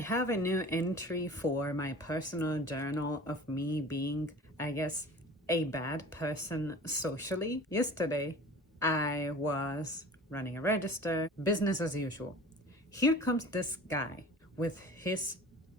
have a new entry for my personal journal of me being, I guess, a bad person socially. Yesterday, I was running a register, business as usual. Here comes this guy with his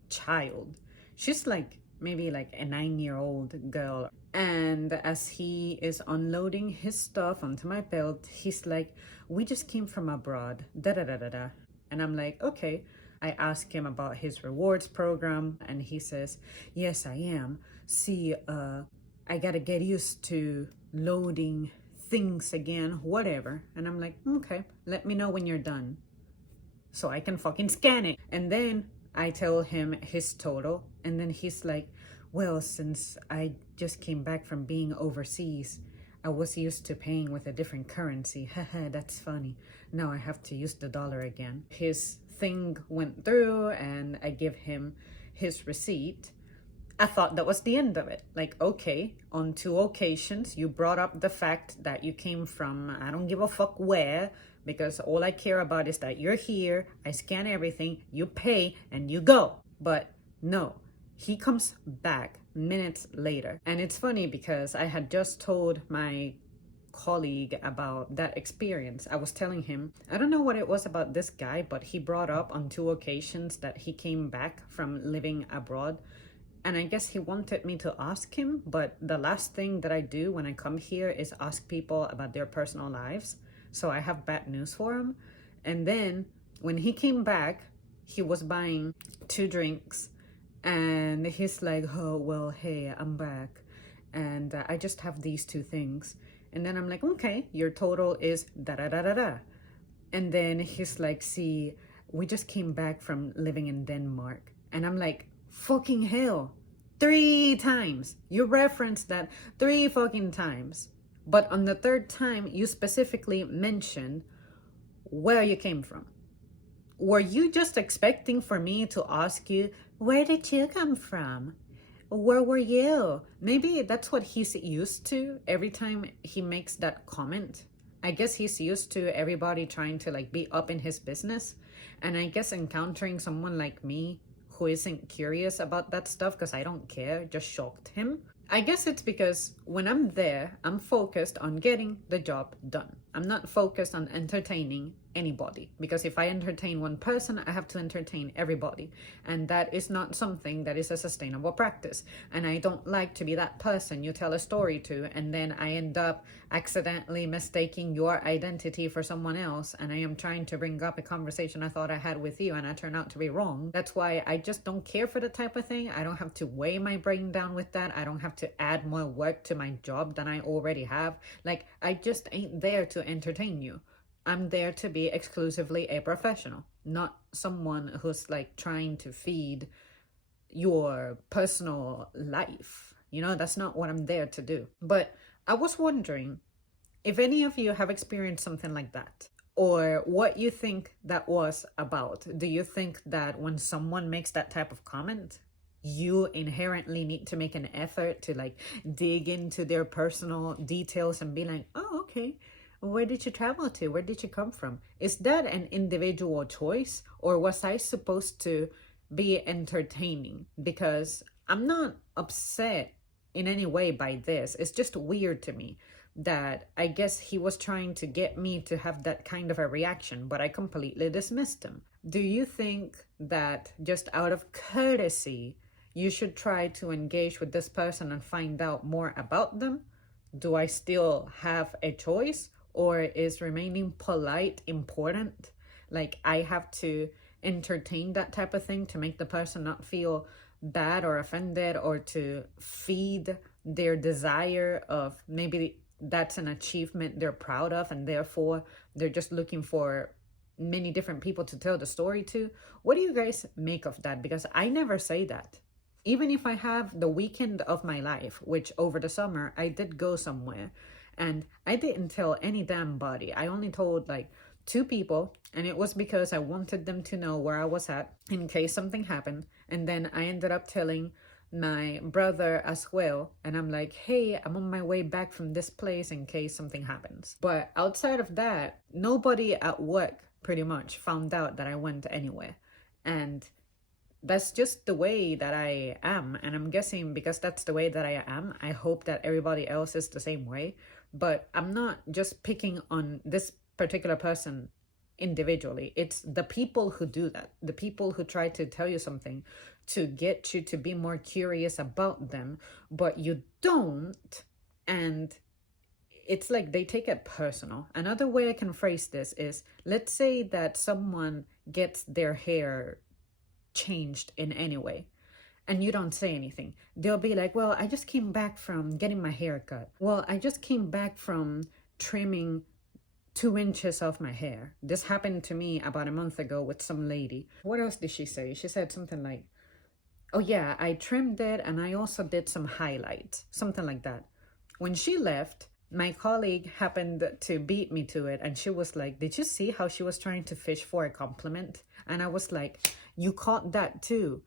child. She's like maybe like a 9-year-old girl. And as he is unloading his stuff onto my belt, he's like, "We just came from abroad, da da da da da." And I'm like, okay. I ask him about his rewards program, and he says, "Yes, I am. See, I gotta get used to loading things again, whatever." And I'm like, okay, let me know when you're done so I can fucking scan it. And then I tell him his total, and then he's like, "Well, since I just came back from being overseas, I was used to paying with a different currency. Haha, that's funny. Now I have to use the dollar again." His thing went through, and I give him his receipt. I thought that was the end of it. Like, okay, on 2 occasions, you brought up the fact that you came from, I don't give a fuck where, because all I care about is that you're here, I scan everything, you pay, and you go. But no, he comes back minutes later. And it's funny because I had just told my colleague about that experience. I was telling him, I don't know what it was about this guy, but he brought up on 2 occasions that he came back from living abroad. And I guess he wanted me to ask him, but the last thing that I do when I come here is ask people about their personal lives. So I have bad news for him. And then when he came back, he was buying 2 drinks. And he's like, "Oh, well, hey, I'm back. And I just have these 2 things." And then I'm like, okay, your total is da da da da da. And then he's like, "See, we just came back from living in Denmark." And I'm like, fucking hell, 3 times. You referenced that 3 fucking times. But on the 3rd time, you specifically mentioned where you came from. Were you just expecting for me to ask you, where did you come from? Where were you? Maybe that's what he's used to every time he makes that comment. I guess he's used to everybody trying to like be up in his business. And I guess encountering someone like me who isn't curious about that stuff because I don't care just shocked him. I guess it's because when I'm there, I'm focused on getting the job done. I'm not focused on entertaining anybody, because if I entertain one person, I have to entertain everybody, and that is not something that is a sustainable practice. And I don't like to be that person you tell a story to and then I end up accidentally mistaking your identity for someone else, and I am trying to bring up a conversation I thought I had with you and I turn out to be wrong. That's why I just don't care for the type of thing. I don't have to weigh my brain down with that. I don't have to add more work to my job than I already have. Like, I just ain't there to entertain you. I'm there to be exclusively a professional, not someone who's like trying to feed your personal life. You know, that's not what I'm there to do. But I was wondering if any of you have experienced something like that, or what you think that was about. Do you think that when someone makes that type of comment, you inherently need to make an effort to like dig into their personal details and be like, oh, okay, where did you travel to? Where did you come from? Is that an individual choice, or was I supposed to be entertaining? Because I'm not upset in any way by this. It's just weird to me that I guess he was trying to get me to have that kind of a reaction, but I completely dismissed him. Do you think that just out of courtesy, you should try to engage with this person and find out more about them? Do I still have a choice? Or is remaining polite important? Like, I have to entertain that type of thing to make the person not feel bad or offended, or to feed their desire of maybe that's an achievement they're proud of and therefore they're just looking for many different people to tell the story to? What do you guys make of that? Because I never say that. Even if I have the weekend of my life, which over the summer I did go somewhere, and I didn't tell any damn body. I only told like 2 people, and it was because I wanted them to know where I was at in case something happened. And then I ended up telling my brother as well, and I'm like, hey, I'm on my way back from this place in case something happens. But outside of that, nobody at work pretty much found out that I went anywhere. And that's just the way that I am. And I'm guessing because that's the way that I am, I hope that everybody else is the same way. But I'm not just picking on this particular person individually. It's the people who do that, the people who try to tell you something to get you to be more curious about them, but you don't. And it's like they take it personal. Another way I can phrase this is, let's say that someone gets their hair changed in any way and you don't say anything. They'll be like, well, I just came back from getting my hair cut. Well, I just came back from trimming 2 inches of my hair. This happened to me about a month ago with some lady. What else did she say? She said something like, oh yeah, I trimmed it and I also did some highlights, something like that. When she left, my colleague happened to beat me to it, and she was like, did you see how she was trying to fish for a compliment? And I was like, you caught that too.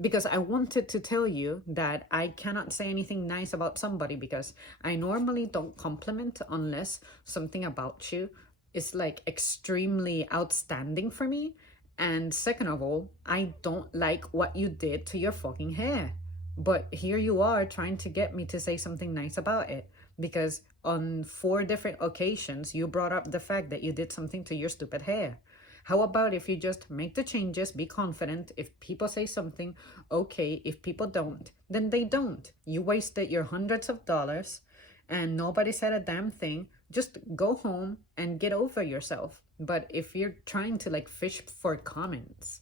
Because I wanted to tell you that I cannot say anything nice about somebody because I normally don't compliment unless something about you is like extremely outstanding for me. And second of all, I don't like what you did to your fucking hair. But here you are trying to get me to say something nice about it because on 4 different occasions you brought up the fact that you did something to your stupid hair. How about if you just make the changes, be confident. If people say something, okay. If people don't, then they don't. You wasted your hundreds of dollars and nobody said a damn thing. Just go home and get over yourself. But if you're trying to like fish for comments,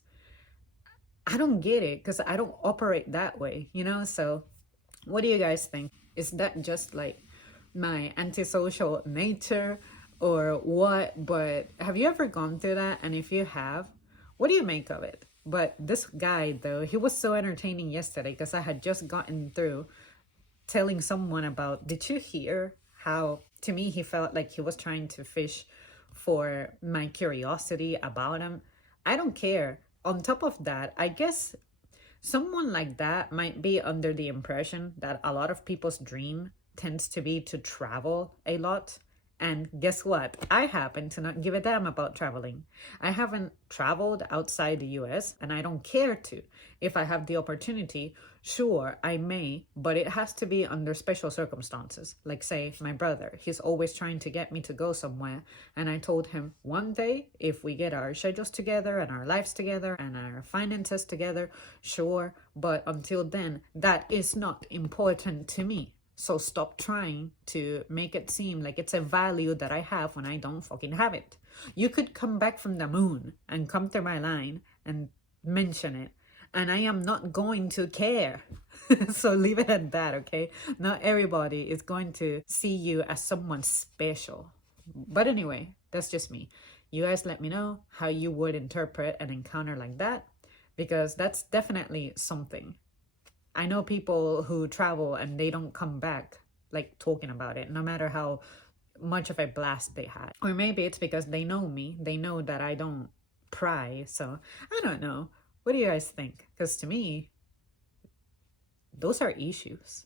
I don't get it because I don't operate that way, you know? So what do you guys think? Is that just like my antisocial nature or what? But have you ever gone through that? And if you have, what do you make of it? But this guy, though, he was so entertaining yesterday because I had just gotten through telling someone about, did you hear how, to me, he felt like he was trying to fish for my curiosity about him? I don't care. On top of that, I guess someone like that might be under the impression that a lot of people's dream tends to be to travel a lot. And guess what? I happen to not give a damn about traveling. I haven't traveled outside the US and I don't care to. If I have the opportunity, sure, I may, but it has to be under special circumstances. Like, say, my brother, he's always trying to get me to go somewhere. And I told him one day, if we get our schedules together and our lives together and our finances together, sure. But until then, that is not important to me. So stop trying to make it seem like it's a value that I have when I don't fucking have it. You could come back from the moon and come to my line and mention it, and I am not going to care. So leave it at that, okay? Not everybody is going to see you as someone special. But anyway, that's just me. You guys let me know how you would interpret an encounter like that, because that's definitely something. I know people who travel and they don't come back like talking about it, no matter how much of a blast they had. Or maybe it's because they know me. They know that I don't pry. So I don't know. What do you guys think? Because to me, those are issues.